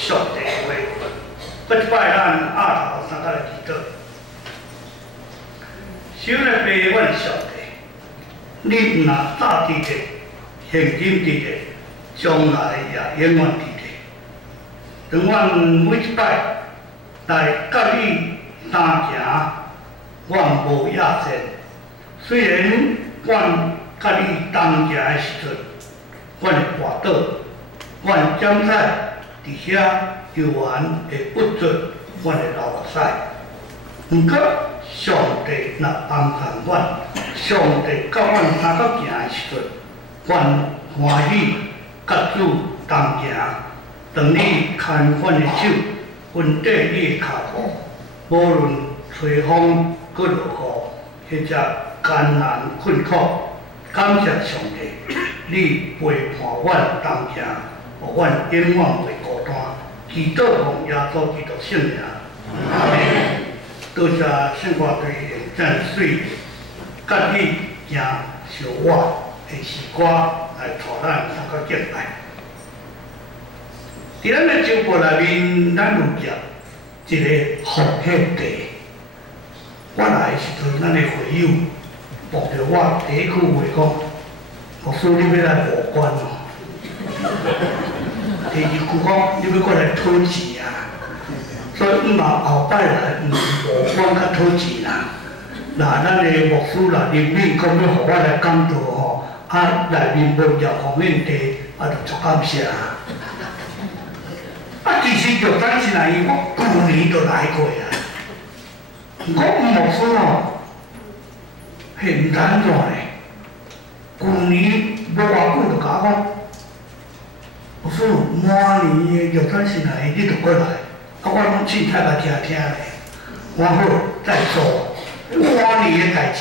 上帝话。不一摆咱鸭头三甲来祈祷，想来陪阮上帝，你若早伫个，现今伫个，将来也永远伫个。当阮每一摆来甲你相行，阮无野战。虽然阮甲你同行的时阵，阮会滑倒，阮检测伫遐游玩会不准，阮会流落屎。毋过上帝若帮助阮，上帝甲阮三角行的时阵，阮欢喜甲主同行。当你牵阮的手，分缀你的脚步，无论吹风搁落雨，或者艰难困苦，感谢上帝，你陪伴阮同行，互阮永远袂孤单。祈祷奉耶稣基督圣名，阿门。多谢圣歌队战水，甲你行小我的诗歌来带咱三个敬拜。伫咱的生活内面，咱有业一个奉献地。我来的时阵，咱的会友望着我第一句话讲：牧师，你要来无关哦。第二句讲，你要过来讨钱啊。所以嘛，后摆来毋是无关甲讨钱啦。那咱的牧师啦，任命讲要互我来讲道吼，内面无业奉献地，就足感谢啊。其实玉山是来，我旧年就来过啊。我牧师哦，很简单嘞。旧年无偌久就甲我讲，牧师，明年的玉山是来，你就过来。我拢凊彩甲听听咧。我好再说，明年的代志。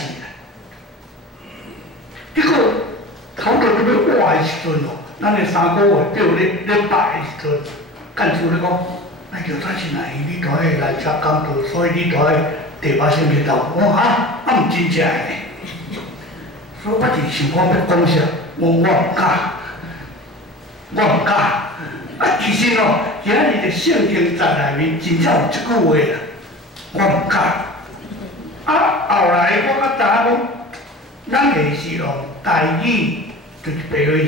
结果头到要活的时阵哦，咱的3个月表咧摆的时阵。干事咧讲，咱叫咱是来，你都爱来遮讲道，所以你都爱第8星期到。我讲哈，毋真正诶。所以我就想讲要讲啥，我毋敢，其实哦，今日的圣经在内面真正有即句话啦，我毋敢。后来我较知影讲，咱个是用台语，就是白话字，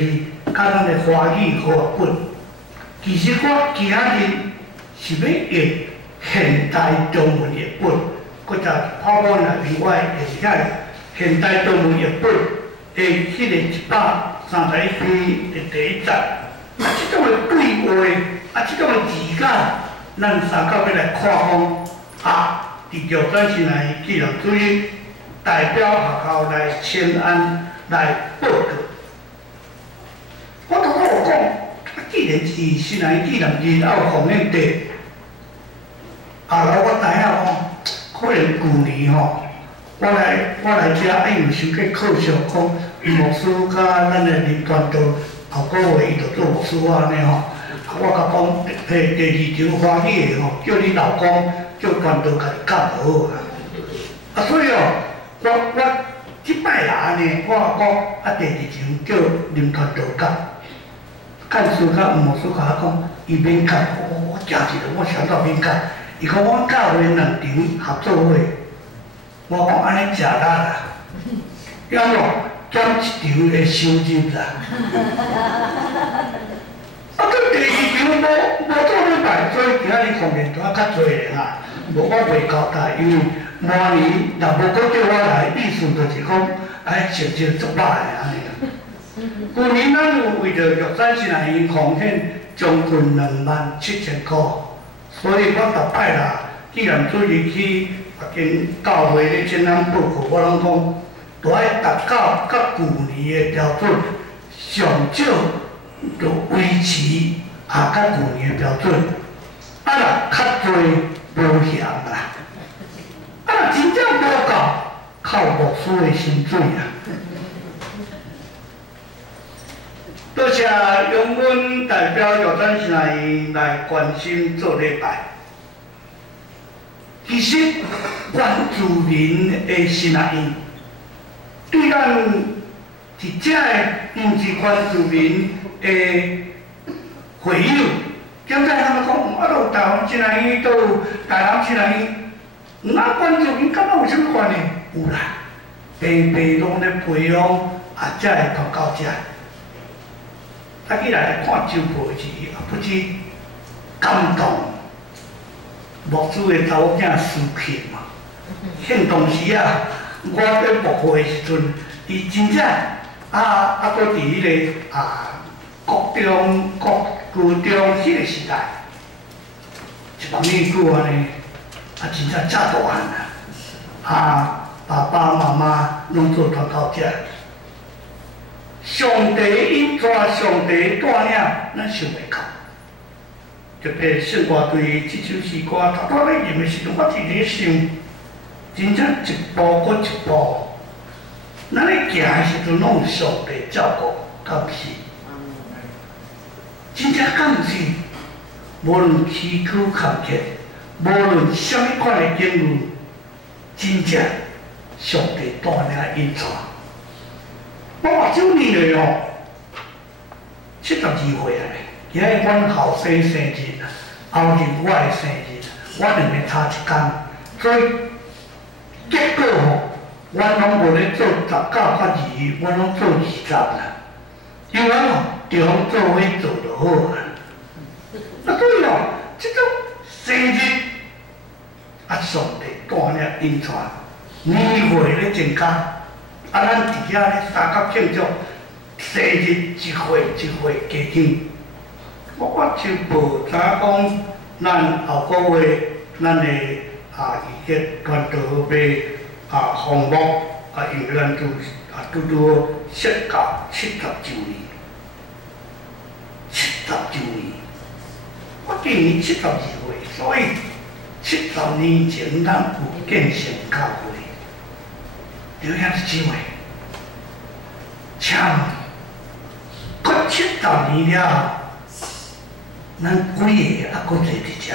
甲咱的华语好啊本。其实我今日是要用现代中文译本，搁再泡沫内面我会是遐现代中文译本的迄个131篇的第1节，即种的对话，即种的字眼，咱三角要来看讲，伫玉山市内既然主义代表学校来请安来报告，我同我讲。既然是新来，既然是要奉献地，后来我知影讲，可能旧年吼，我来遮，因为想去考察讲，牧师甲咱的林团长后个月伊就做牧师安尼吼，我甲讲，第2场欢喜的吼，叫你老公叫团长甲你教好啊。所以哦，我即摆啦安尼，我讲第2场叫林团长教。干事甲牧师甲我讲，伊免教，我诚一个，我想到免教。伊讲我教会2场合作伙，我讲安尼食力啦，要喏减1场的收入啦。第2场无做礼拜，所以今仔日奉献拄较侪咧哈，无我袂交代，因为明年若无搁叫我来，意思就是讲，成绩足歹的安尼。旧年咱有为着玉山市内奉献将近27000块，所以我逐摆啦，既然主日去跟教会咧请咱报告，我拢讲，都爱达到甲旧年的标准，上少就维持甲旧年的标准。若较侪无嫌啦，若真正无够，靠牧师的薪水啦。多谢用阮代表玉山市内来关心做礼拜。其实原住民的心内，对咱一只的毋是原住民的会友，现在他们讲湾真来院，倒台南真来院，那观众因感觉有啥物关系？有啦，白白拢咧培养啊，才会传到遮。啊，起来看周报时，也不知感动。牧师的查某囝思庆嘛，庆当时啊，我在牧会的时阵，伊真正搁伫迄个国中、高中迄个时代，一万米久安尼，真正遮大汉啊！爸爸妈妈拢做传道者。上帝因怎上帝带领，咱想袂到。特别圣歌队即首诗歌，头拄咧念的时阵，我一直咧想，真正一步搁一步，咱咧行的时阵，拢有上帝照顾，敢毋是？真正敢毋是？无论崎岖坎坷，无论啥物款的境遇，真正上帝带领因带。我目睭年嘞吼，72岁啊！今日阮后生生日啊，后日我的生日，我两个差一天，所以结果吼，阮拢无咧做19到22，阮拢做20啦。因为吼，着通做伙做就好啊。啊对哦，即种生日上帝带领因带，年岁咧增加。咱伫遐咧三角庆祝生日，一岁一岁加添。我就无知讲，咱后个月咱的伊个团队要项目因为咱拄设到70周年，70周年。我今年72岁，所以70年前咱有建成教会。就遐一姊妹，请过70年了，咱几个还搁坐伫遮。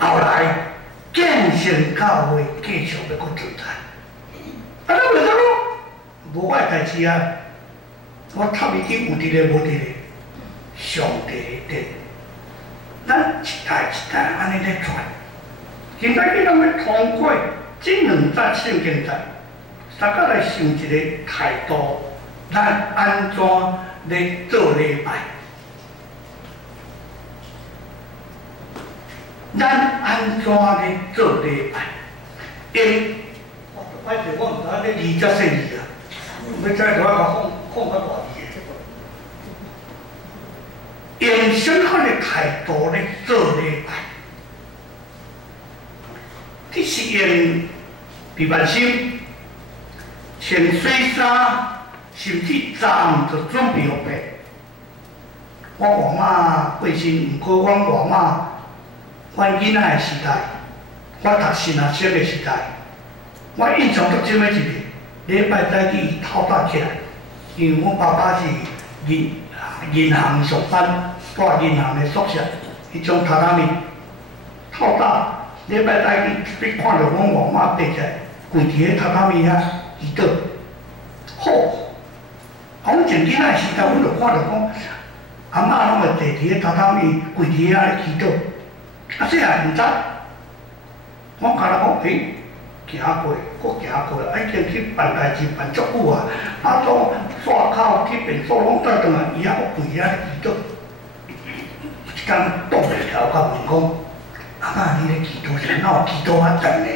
后来建成教会继续要搁存在，咱袂使讲无我的代志啊！我插伊去有伫咧无伫咧，上帝的，咱一代一代安尼咧传。现在你拢要通过这2节圣经节，大家来想一个态度，咱安怎咧做礼拜？咱安怎咧做礼拜？因歹势，我毋知咧字则细字啊，要知就我放较大字的。用什么款的态度咧做礼拜？你是用备万心，穿水衫，甚至早就准备好备。我外妈过身，毋过阮外妈，阮囡仔的时代，我读神学生的时代，我印象足深的一个礼拜早起伊透早起来，因为阮爸爸是银行上班，住银行的宿舍，迄种榻榻米，透早。礼拜早起，你看到阮外妈爬起来，跪伫个榻榻米遐祈祷，好。阮前囡仔的时代，阮就看到讲，阿嬷拢会坐伫个榻榻米，跪伫遐咧祈祷。细汉毋知，我甲人讲，行过，搁行过，已经去办代志办足久啊。都刷口去便所拢倒转来，伊还搁跪遐咧祈祷。一天倒袂条，甲问讲。阿嬷，你咧祈祷啥？哪有祈祷法等的？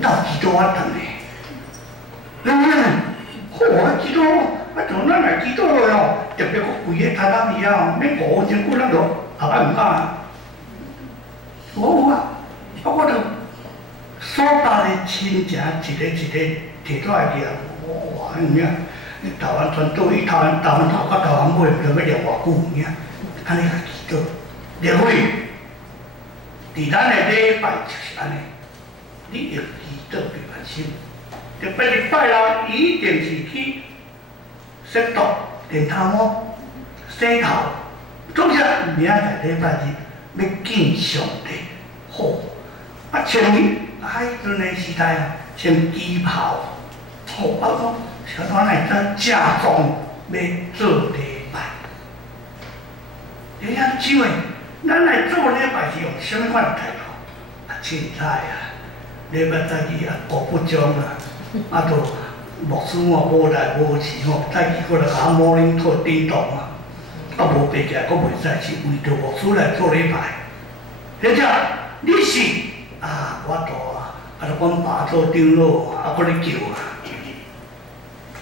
哪有祈祷法等的？好，祈祷，像咱来祈祷的吼，特别搁跪喺榻榻米啊，免5分钟久，咱就后摆毋敢。有啊，我就所捌的亲情一个一个摕出来掠，哇，迄物啊！台湾传到伊台湾头到台湾尾，就要掠偌久物啊？安尼来祈祷，掠会。伫咱的礼拜就是安尼，你要祈祷备万心，特别是拜六一定是去洗澡、电头毛、洗头，总之明仔载礼拜日要敬上帝，好。穿迄阵的时代啊，穿旗袍，好，我讲小团来咱正宗要做礼拜。人家姊妹，咱来做礼拜是用什么款态度？啊，凊彩啊，礼拜早起啊，顾不中啊，啊，都牧师哦无来无去吼，早起过来甲摩林托叮当啊，啊无爬起来，佫袂使是为着牧师来做礼拜。或者你是啊，我大啊，啊，阮爸做长老啊，佫咧叫啊。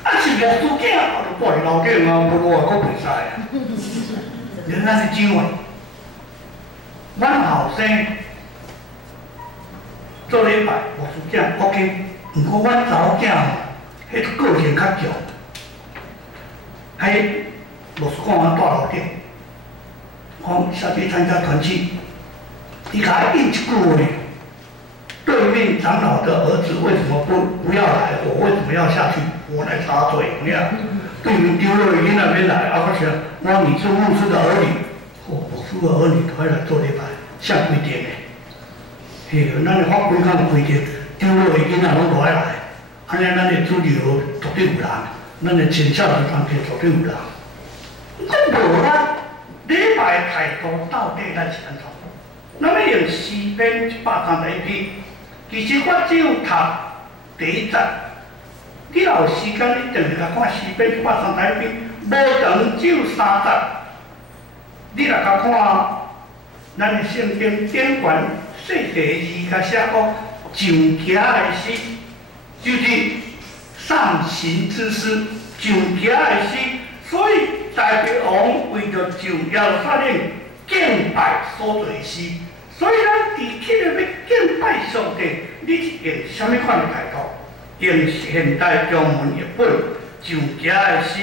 啊是牧师囝，我就挂伫楼顶啊，无路啊，佫袂使啊。人咱是姊妹，咱后生做礼拜，牧师囝 OK， 毋过阮查某囝迄个性较强，迄牧师讲阮住楼顶，讲下去参加团契，伊甲我应一句话。对面长老的儿子为什么不要来？我为什么要下去？我来插嘴，怎么样？对面丢了已经那边来，啊，我想，我你是牧师的儿女，牧师的儿女都要来做礼拜，像规定的。嘿，咱的法规较有规定，丢了已经那拢都爱来，安尼咱的主流绝对有人，咱的前孝的团体绝对有人。佫无啦，礼拜的态度到底咱是安怎？咱要用诗篇131篇。其实我只有读第一节，你若有时间，你定甲看诗篇131篇，无长只有3节。你若甲看咱的圣经典管细细字，甲写讲上行的诗，就是上行之诗，上行的诗。所以大卫王为着上耶路撒冷敬拜所做的诗。所以咱伫起来要敬拜上帝，你是用什么款的态度？用现代中文译本上行的诗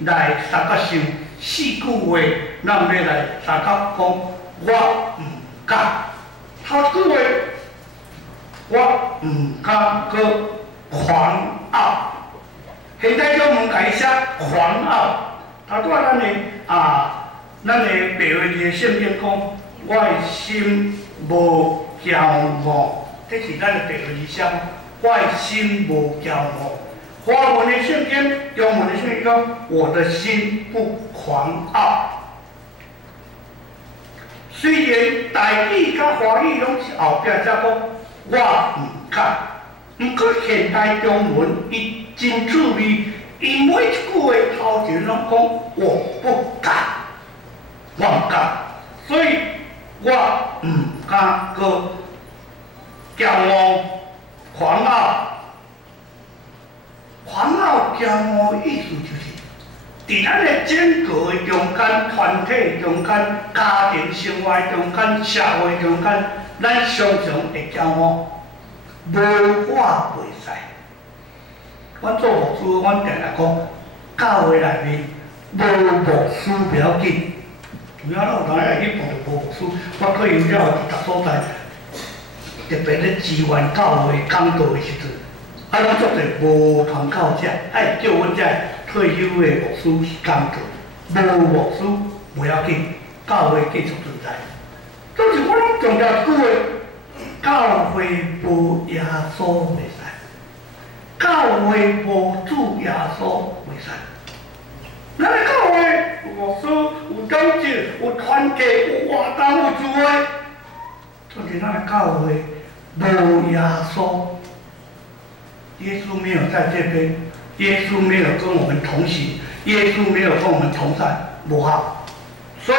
来三角想4句话，咱要来三角讲，我唔敢。头一句话，我唔敢个狂傲。现代中文改写狂傲，头拄咱的咱的白话字的圣经讲。我的心无骄傲，这是咱的白话字写。我的心无骄傲。华文的圣经、中文的圣经讲，我的心不狂傲。虽然台语甲华语拢是后壁才讲，我唔敢。毋过现代中文伊真趣味，伊每一句话头前拢讲我不敢，我唔敢，所以。我唔敢个骄傲、狂傲、骄傲意思就是，伫咱的整个的中间、团体中间、家庭生活中间、社会中间，咱常常会骄傲，无我袂使。阮做牧师，阮定来讲，教会内面无牧师不要紧。有影有当来去碰到无牧师，我退休了后伫逐所在，特别咧支援教会讲道的时阵，咱足侪无传教者，爱叫阮遮退休的牧师去讲道，无牧师不要紧，教会继续存在。就是我拢强调一句话：教会无耶稣袂使，教会无主耶稣袂使。咱的教会有牧师、有长子、有团契、有活动、有聚会，就是咱的教会无耶稣，耶稣没有在这边，耶稣没有跟我们同行，耶稣没有跟我们同在，无效。所以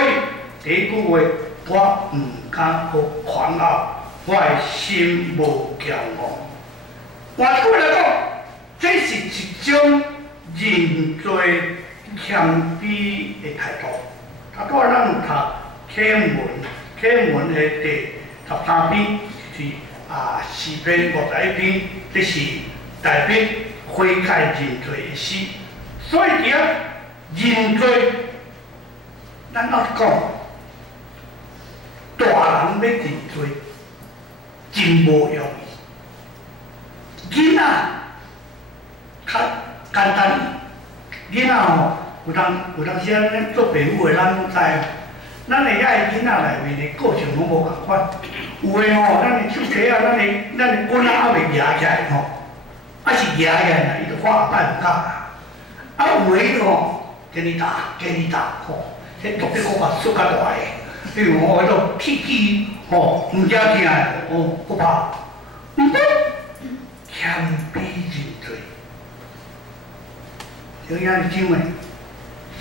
第一句话，我唔敢去狂傲，我的心无骄傲。换句来讲，这是一种认罪。谦卑的态度，他拄仔咱有读启文的第13篇，就是诗篇51篇，这是代表悔改认罪的诗。所以伫遐认罪，咱老实讲，大人要认罪真无容易，囡仔较简单。囡仔吼，有当时咱做父母的，咱知，咱的遐个囡仔内面的个性拢无共款。有诶吼，咱的手提啊，咱的棍仔还未压起来吼，啊是压起来啦，伊就发大唔干。啊有诶吼，给你打吼，迄绝对我把输较大个，比如我迄种气气吼，唔惊惊的，哦，不怕，唔对，谦卑认罪，就遐是怎个？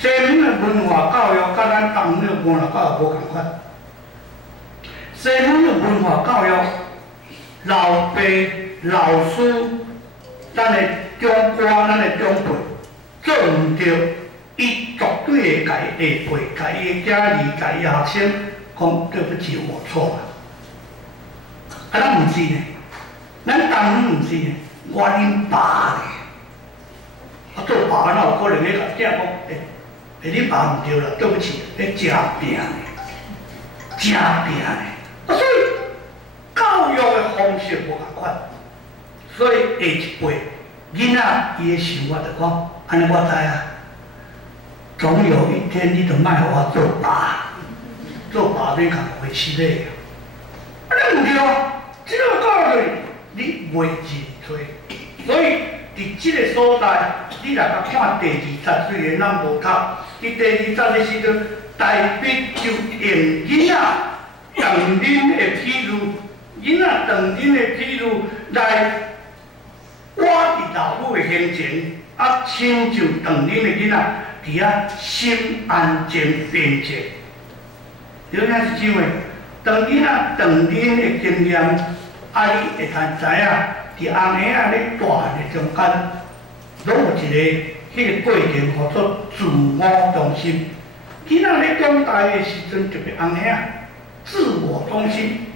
西方的文化教育甲咱东方的文化教育无共款。西方的文化教育，老爸、老师，咱的长官、咱的长辈做唔对，伊绝对会甲伊下辈、甲伊的囝儿、甲伊的学生讲对不起，我错了。啊，咱唔是呢，咱东方唔是呢，我恁爸呢，我做爸哪有可能去甲囝讲，恁爸唔对了，对不起，迄真拼呢，真拼呢。所以教育的方式无共款，所以下一辈囡仔伊的想法就讲，安尼我知啊，总有一天你就莫互我做爸，做爸你共会失礼啊，你唔对啊，即个教育你袂认罪，所以伫即个所在，你若甲看第二十，虽然咱无读，伫第二十的时阵，代笔就用囡仔。当恁的譬如，囡仔当恁的譬如来我伫老母的形前，啊，亲像当恁的囡仔伫遐心安静平静。了解是怎个？当囡仔当恁的经验，啊，你会通知影，伫翁仔仔咧大汉的中间，拢有一个迄个过程叫做自我中心。囡仔咧长大的时阵，特别翁仔仔。自我中心，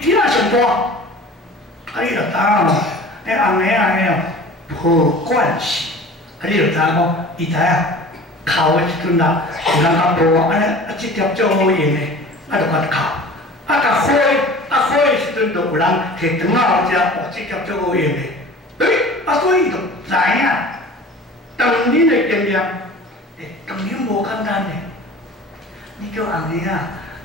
囡仔上大，啊，你就知影嘛？迄翁仔仔抱惯势，啊，你就知影讲，伊知影哭的时阵啦，有人甲抱，安尼啊，即条最好用的，啊，就甲哭，啊，甲火的时阵，就有人摕肠仔食，哦，即条最好用的，啊，所以就知影，当恁的经验，当恁无简单的，你叫翁仔仔。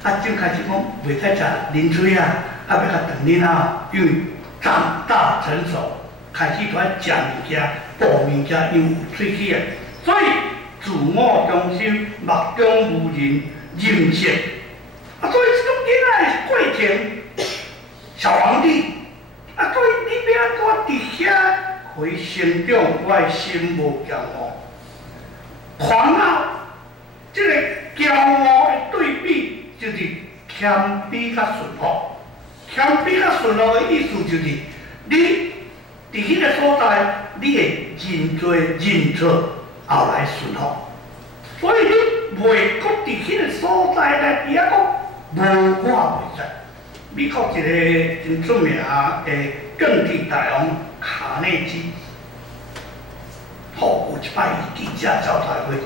啊，正开始讲袂使食冷水啊，啊要甲长囡仔，因为长大成熟，开始就爱食物件、补物件，因为有喙齿啊，所以自我中心、目中无人、任性，啊，所以这种囡仔的过程，小皇帝，啊，所以你要安怎伫遐可以成长，我的心无骄傲，狂傲，这个骄傲的对比。就是谦卑甲顺服，谦卑甲顺服的意思就是，你伫迄个所在，你会认罪认错，后来顺服。所以你袂搁伫迄个所在来伫遐讲无我袂使。美国一个真出名的政治大王卡内基，好有一摆伊记者招待会，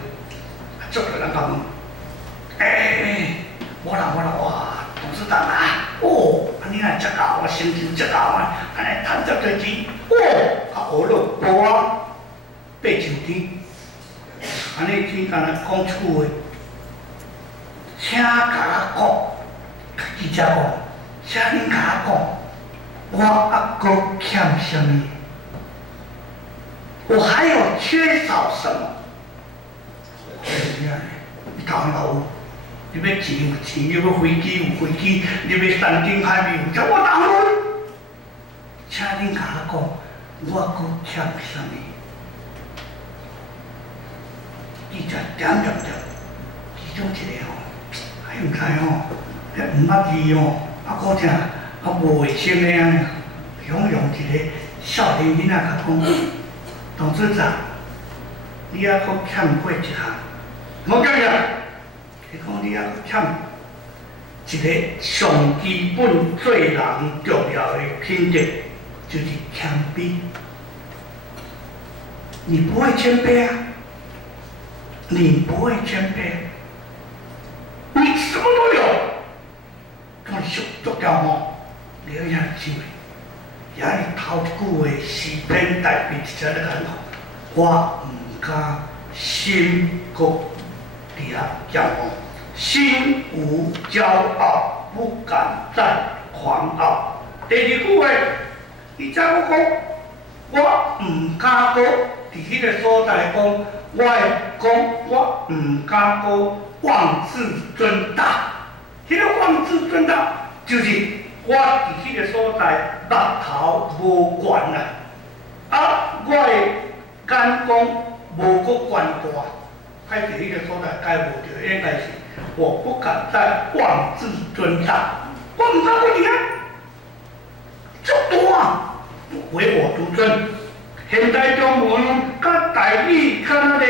足多人甲问，我啦，哇，董事长啊，哦，安尼啊，遮高，我薪酬遮高啊，安尼赚遮多钱，哦，啊，学了无啊，爬上天，安尼天干那讲一句话，请甲我讲，记者讲，请恁甲我讲，我还阁欠什么？我还有缺少什么？你讲老。你要钱有钱，你要飞机有飞机，你要山珍海味有，这我当然。请恁甲我讲，我阁欠什么？记者点，其中一个吼，还唔知吼，迄唔捌字吼，啊好听，啊无卫生的啊，用一个少年囡仔甲讲，董事长，你还阁欠过一项，我讲呀。是讲你还欠一个上基本做人重要的品质，就是谦卑。你不会谦卑啊，你不会谦卑，你什么都有，但是足够么？你要样机会，也是头一句话视频代表一只咧讲，我唔敢心国。底下讲哦，心无骄傲，不敢再狂傲。第二句话，伊再我讲，我唔敢讲，伫迄个所在讲，我会讲，我唔敢讲妄自尊大。迄个妄自尊大，就是我伫迄个所在目头无悬啦，啊，我会敢讲无搁悬大，歹势迄个所在解无着，应该是我不敢再妄自尊大，我唔敢讲你啊，足大，唯我独尊。现代中文甲台语甲那个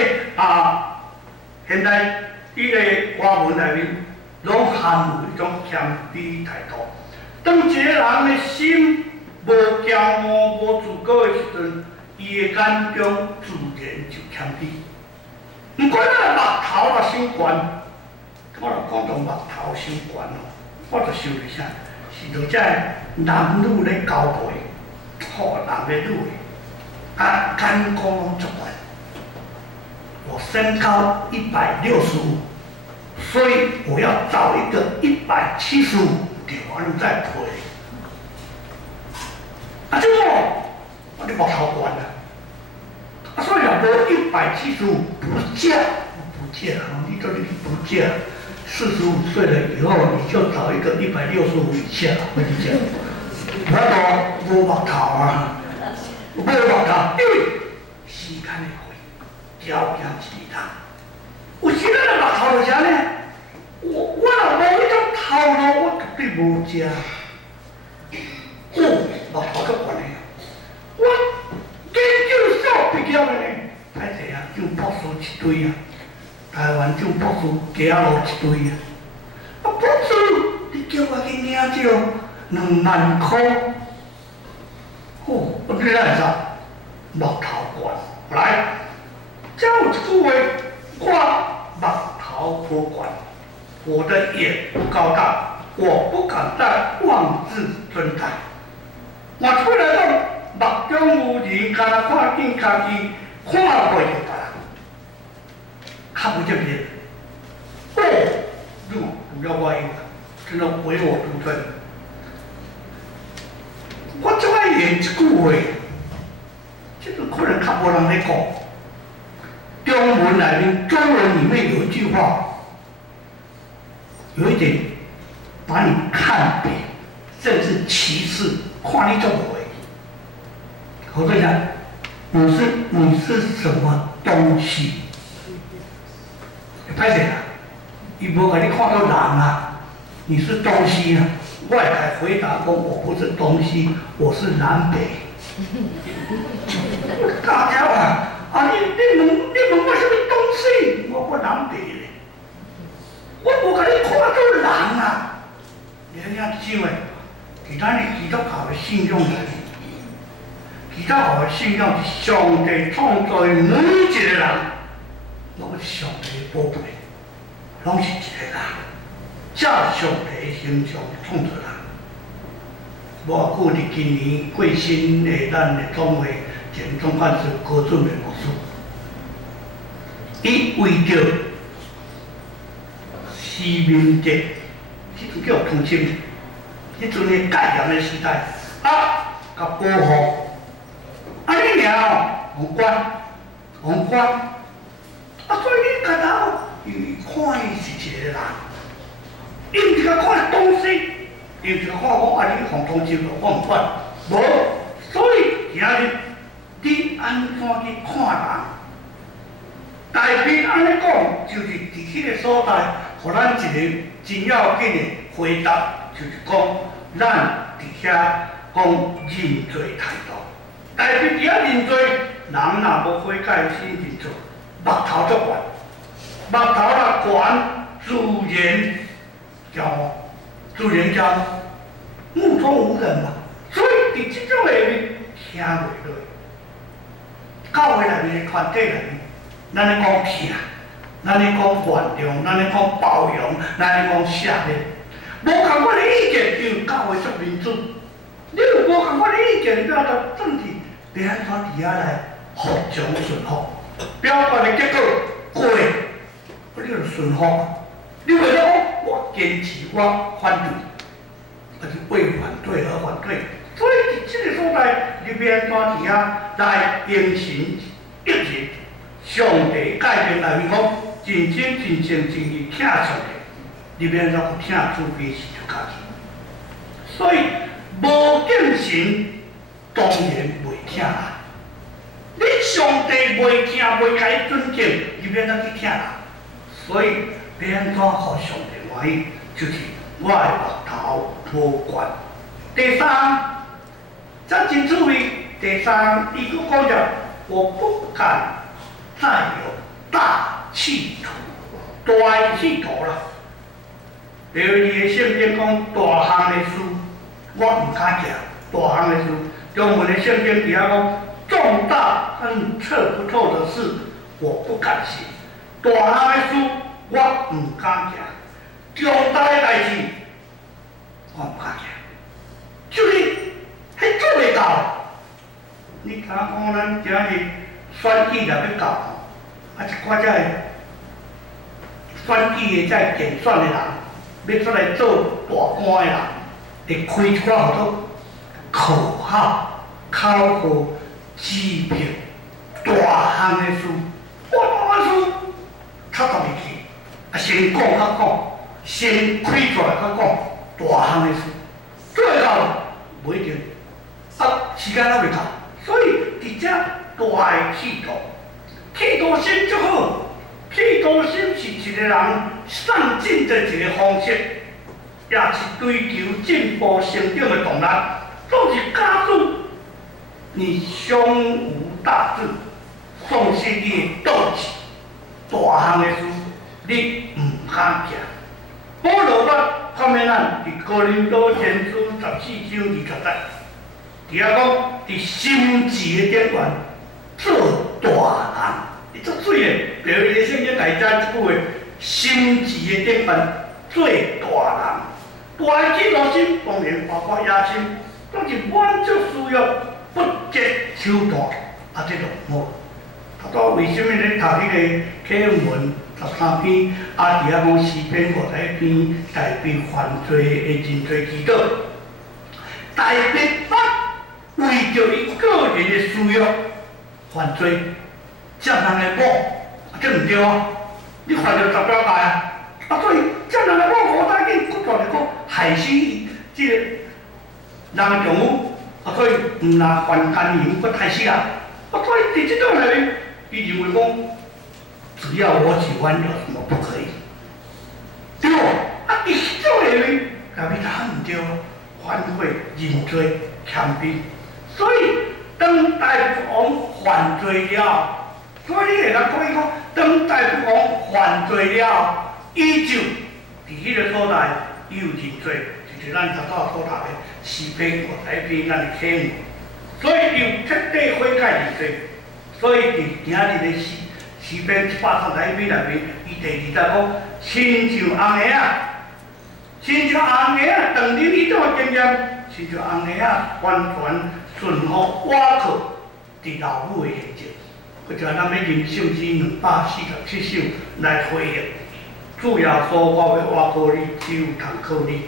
现代迄个华文内面，拢含有一种谦卑态度。当一个人的心无骄傲、无自高的时阵，伊的眼中自然就谦卑。毋过咱目头若伤悬，我若讲到目头伤悬哦，我就想一下，是着这男女咧交配，男的女的。肝功拢足悬，我身高165，所以我要找一个175，对我再配。这我的目头悬啊，所以无175不嫁，不嫁啊！你这里不嫁，45岁了以后你就找一个165以下，我跟你讲，我都无目头啊。无目头，因为时间的会条件之大。有时咱的目头就是安尼，我若无迄种头路，我绝对无食。目头足悬的，我研究所毕业的呢，歹势啊，种博士一堆啊，台湾种博士家路一堆啊。博士，你叫我去领这2万块。我你来啥？目头悬，来，这有一句话，我目头不悬，我的眼不高大，我不敢再妄自尊大。我出来讲，目中无人，敢若看见家己看袂着别人，较不这边。你不要我意思，真的唯我独尊。我最爱演一句话，这个可能较无人咧讲。中文里面，中文里面有一句话，有一点把你看扁，甚至歧视，看你做不会。我跟你讲，你是什么东西？歹势啦，伊无甲你看到人啊，你是东西啊。我也来回答说，我不是东西，我是南北。大家你问我什么东西？我不南北咧，我无甲你看到人啊。你遐想诶，其他的基督教的信仰来，基督教的信仰是上帝创造的每一个人，拢是上帝的宝贝，拢是一个人。照上帝的形象创造人，无久伫今年过身的咱的总会前总干事高俊美牧师，伊为着施明节，迄阵叫同情，迄阵的戒严的时代，甲保护，安尼尔王冠，所以你看到伊看伊是一个人。伊毋是甲看东西，伊毋是甲看我你互通知我毋管，无，所以今日你安怎去看人？大便安尼讲，就是伫迄个所在，互咱一个真要紧的回答，就是讲咱伫遐讲认罪态度。大便伫遐认罪，人若无悔改先认罪，目头足悬，目头若悬，自然。骄傲，自然骄傲，目中无人嘛。所以伫这种下面听袂落。教会内面的团体内面，咱咧讲听，咱咧讲原谅，咱咧讲包容，咱咧讲赦免。无共款的意见，因为教会足民主。你有无共款的意见，表达政治要安怎伫遐来服从顺服？表达的结果过，你就顺服。你为了讲，我坚持我反对，而是为反对而反对。所以，这个所在，你要安怎伫遐来形成一致，上帝改变内面讲，真真真正真意疼上帝，里面若有疼主卑是就家己。所以无敬神，当然袂疼人。你上帝袂疼，袂甲伊尊敬，里面怎去疼人？所以要安怎互上帝欢喜？就是我的目头无悬。第三，这真趣味。第三，伊佫讲着，我不敢再有大企图，大企图啦。第二个圣经讲大项的事，我唔敢行。大项的事，中文的圣经底下讲重大和测不透的事，我不敢行。大项的事，我唔敢行。重大的代志，我唔敢行。就是迄做袂到。你听讲咱今日选举若要到，啊一寡只选举的在竞选的人，要出来做大官的人，会开一寡好多口号、口号、支票、大项的事，大项事，插到入去，啊先讲较讲，先开出来较讲，大项的事，做会到无一定，啊时间还未到。所以，伫遮大的企图，企图心足好。企图心是一个人上进的一个方式，也是追求进步成长的动力，总是加速你胸无大志，丧失你的斗志。大项的事，你唔敢行。保罗捌看免咱伫哥林多前书14章20节。伊遐讲，伫心智的顶端做大人，伊足水的。第二个圣经内在即句话，心智的顶端做大人。大的企图心当然包括野心，总是满足需要，不折手段，啊，这就无。头为什么咧读迄个课文13篇，啊，伫遐讲诗篇51篇，代表犯罪的真侪祈祷，代表为着伊个人的需要犯罪，这人的某，这唔对啊！你犯着10条界啊！所以这人的某好大紧，骨大就讲害死这个人的丈夫，所以唔拿犯奸淫，佮害死人。所以伫这种内面，伊认为讲，只要我喜欢，有什么不可以？对不？啊，伫这种内面，甲你他唔对，反悔认罪谦卑。所以，当大王犯罪了，所以你会当可以讲，当大王犯罪了，伊就伫迄个所在，伊有认罪，就是咱头早所读的诗篇51篇咱的课文。所以就彻底悔改认罪。所以伫今日的诗篇131篇内面，伊第20节讲，亲像红鞋啊，亲像红鞋啊，当年迄种经验，亲像红鞋啊，完全。顺服瓦克伫老母的行径，或者咱要吟圣诗247首来回应。主耶稣，我要瓦靠你，只有通靠你。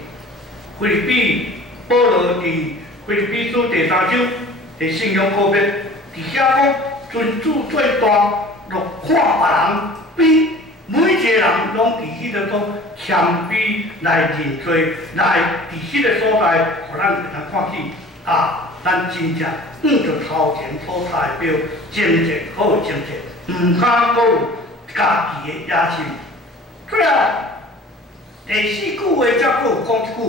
腓立比保罗伫腓立比书第3章的信仰告别，伫遐讲尊主最大，若看别人比每一个人拢伫迄个讲谦卑来认罪，来伫迄个所在，互咱会当看起啊。咱真正按着头前所查的表，精进好有精进，唔敢讲家己的野心。最后第4句话才佫有讲一句：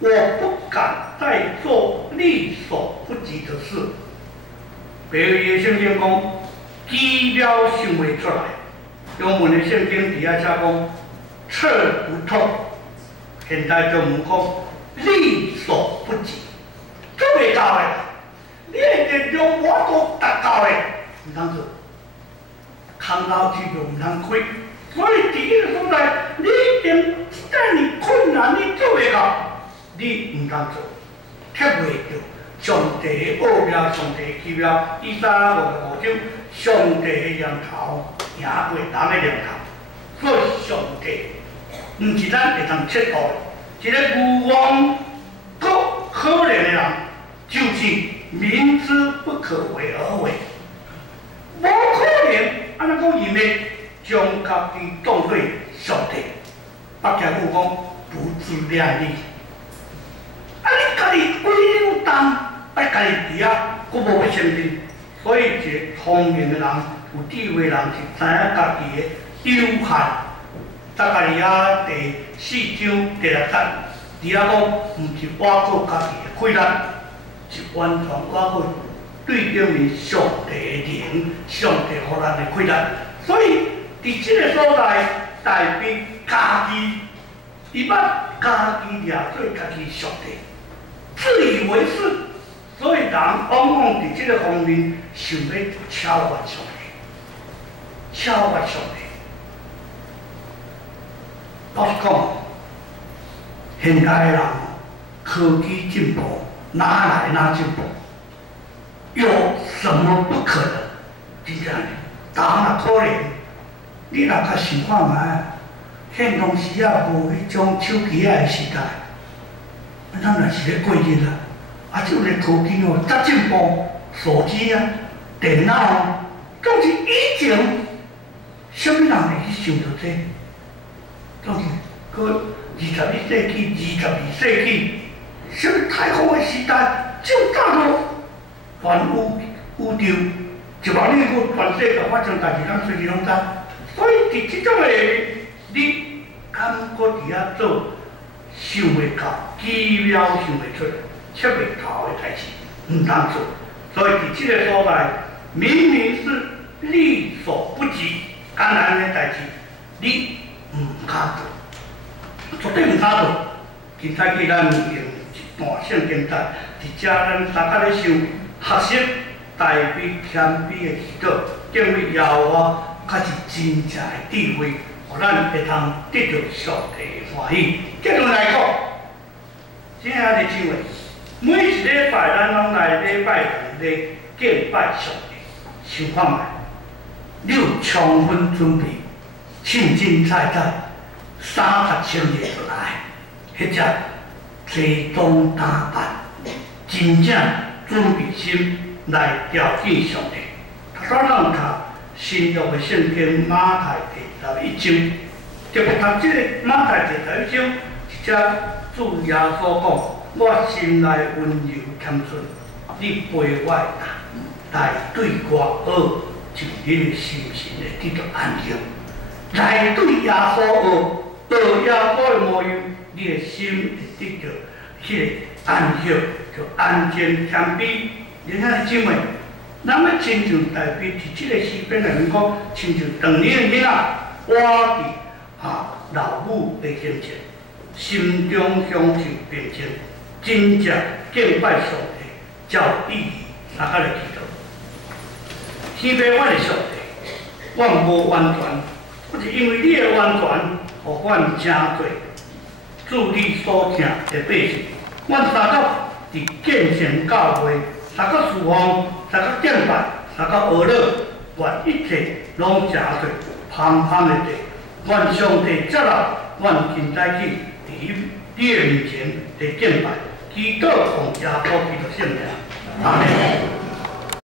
我不敢再做力所不及的事。别个圣经讲，机了想袂出来。中文的圣经底下写讲，测不透。现代中文讲，力所不及。做袂到的，你的力量我都达到的，唔通做，空头支票唔通开，所以伫迄个所在，你一定再你困难，你做袂到，你唔通做，贴袂着上帝的奥妙，上帝的奇妙，以赛亚55章，上帝的羊头赢过人的羊头，所以上帝唔是咱会通切度的，一个愚妄、可怜的人。就是明知不可为而为，无可能安怎讲因为将家己当作上帝，北京有讲不自量力。啊，你家己规有当，爱家己伫遐，佫无要承认，所以一个聪明的人、有智慧的人是知影家己的有限，在家己遐第4章第6节，伫遐讲，毋是挖过家己的困难，是完全挖过对表面上帝的灵，上帝予咱的困难。所以伫即个所在，代表家己，伊捌家己掠做家己上帝。 自以为是，所以人往往伫这个方面想要超越上帝，超越上帝。老实讲，现代的人科技进步，哪来哪进步？有什么不可能？真正当然可能。你若较想看卖，现当时啊无迄种手机啊的时代。 咱若是咧过日啊，啊，即个科技哦，遮进步，手机啊、电脑啊，总是以前，什么人会去想到这？总是个21世纪、22世纪，什么太空的时代，就早都全宇宙1万年个全世界发生代志，咱随时拢知。所以伫即种的，你感觉伫遐做？ 想袂到，奇妙想袂出，切袂头的代志，唔通做。所以伫即个所在，明明是力所不及，艰难的代志，你唔敢做，绝对唔敢做。今仔日咱用一段圣经节，伫遮咱大家咧想学习大卫谦卑的祈祷，敬畏耶和华，才是真正的智慧。 互咱会通得到上帝的欢喜。结论来讲，今仔日姊妹，每一礼拜咱拢来礼拜堂咧敬拜上帝。想看卖，你有充分准备，清清菜菜，衫甲穿起出来，或者西装打扮，真正准备心来朝见上帝。头先咱有读新约的圣经马太第11章，特别读这个马太第11章，一只主耶稣讲：“我心内温柔谦逊，你陪我的来对我学，就你的心神会得到安息。来对耶稣学，学耶稣的模样，你的心会得到迄个安息，就安静谦卑。你看姊妹。” 咱要亲像大卫伫即个诗篇内面讲，亲像当年的囡仔，我伫老母的面前，心中享受平静，真正敬拜上帝，照意义，大家来祈祷。天父，我的上帝，我无完全，我是因为你的完全，互阮真多助你所疼的百姓。阮三角伫建成教会，三角侍奉。 三个敬拜，三个娱乐，愿一切拢真多，芳芳的地。愿上帝接纳，愿今早起伫你的面前来敬拜，祈祷奉耶稣基督圣名，阿门。